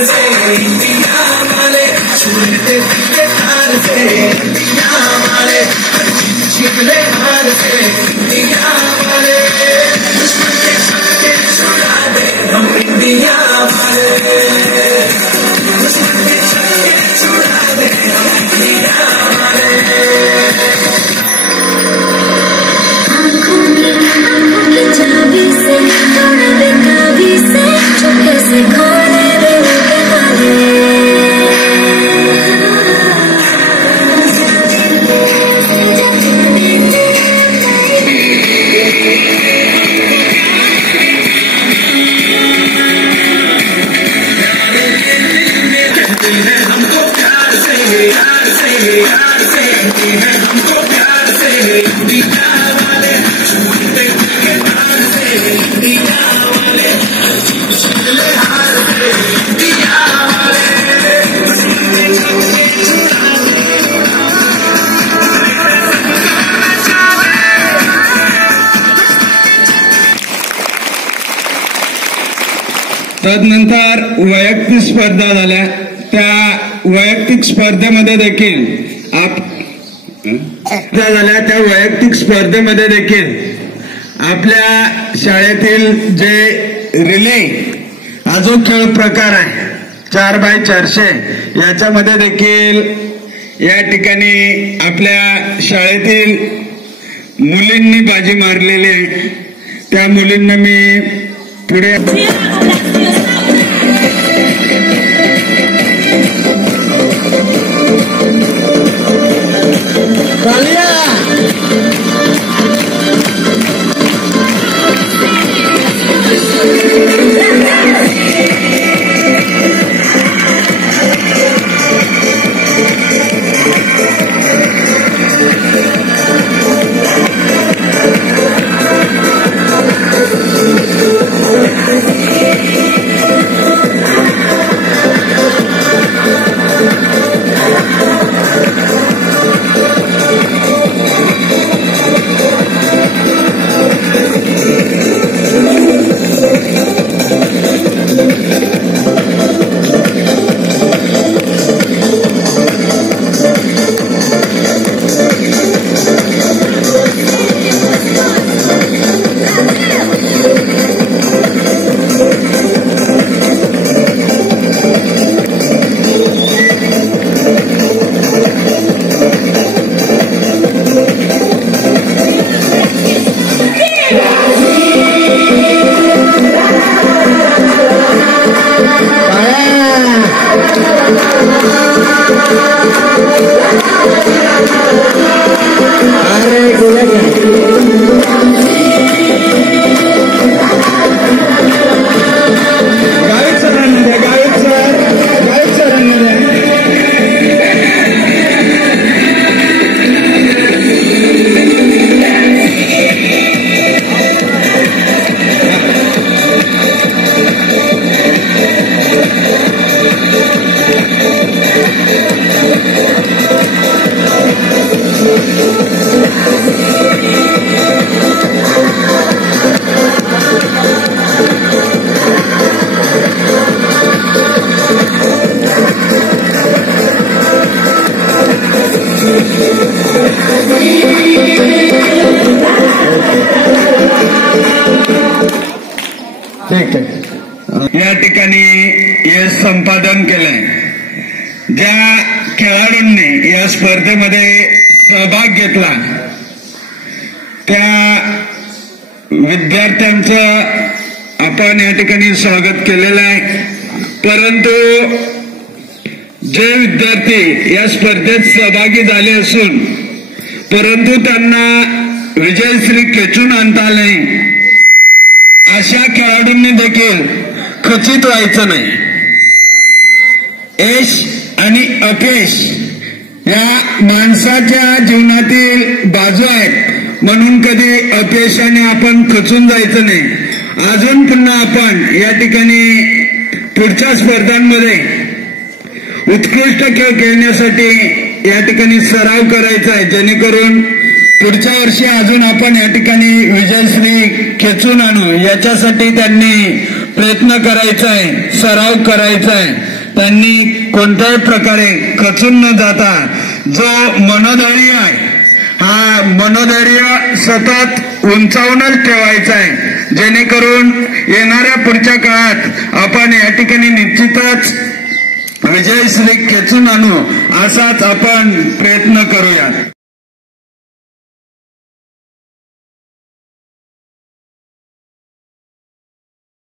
हार से इंडिया वाले छूटे पीछे हार से इंडिया वाले छिपले हार से इंडिया वाले दुश्मन के छक्के छुड़ा दे हम इंडिया वाले दुश्मन के छक्के छुड़ा दे हम इंडिया वाले आँखों की चाबी से तोड़ दे काबी से चुपके से खोले दे उनके ताले हमको प्यार से यार से यार से है हमको प्यार से इंडिया वाले छूटे के हार से इंडिया वाले छिपले हार से इंडिया वाले तदनंतर वैयक्तिक स्पर्धा झाल्या। त्या वैयक्तिक स्पर्धेमध्ये देखील त्या वैयक्तिक स्पर्धेमध्ये देखील आपल्या शाळेतील जे रिले हा जो खेळ प्रकार आहे 4x400 याच्यामध्ये देखील या ठिकाणी आपल्या शाळेतील मुलींनी बाजी मारलेली आहे। त्या मुलींना मी पुढे या ठिकाणी यश संपादन केलंय। ज्या खेळाडूंनी या स्पर्धेमध्ये सहभाग घेतला त्या विद्यार्थ्यांचं आपण या ठिकाणी स्वागत केलेलं आहे। परंतु जे विद्यार्थी या स्पर्धेत सहभागी झाले असून परंतु त्यांना विजयश्री खेचून आणता आले नाही अशा खेळाडूंनी देखील खचित व्हायचं नाही। यश आणि अपयश या माणसाच्या जीवनातील बाजू आहेत म्हणून कधी अपयशाने आपण खचून जायचं नाही। अजून पुन्हा आपण या ठिकाणी पुढच्या स्पर्धांमध्ये उत्कृष्ट खेळ खेळण्यासाठी या ठिकाणी सराव करायचा आहे जेणेकरून पुढच्या वर्षी अजून आपण या ठिकाणी विजयश्री खेचून आणू याच्यासाठी त्यांनी प्रयत्न करायचा आहे, सराव करायचा आहे। त्यांनी कोणत्याही प्रकारे खचून न जाता जो मनोधैर्य आहे हा मनोधैर्य सतत उंचावूनच ठेवायचा आहे, जेणेकरून येणाऱ्या पुढच्या काळात आपण या ठिकाणी निश्चितच विजयश्री खेचून आणू असाच आपण प्रयत्न करूया.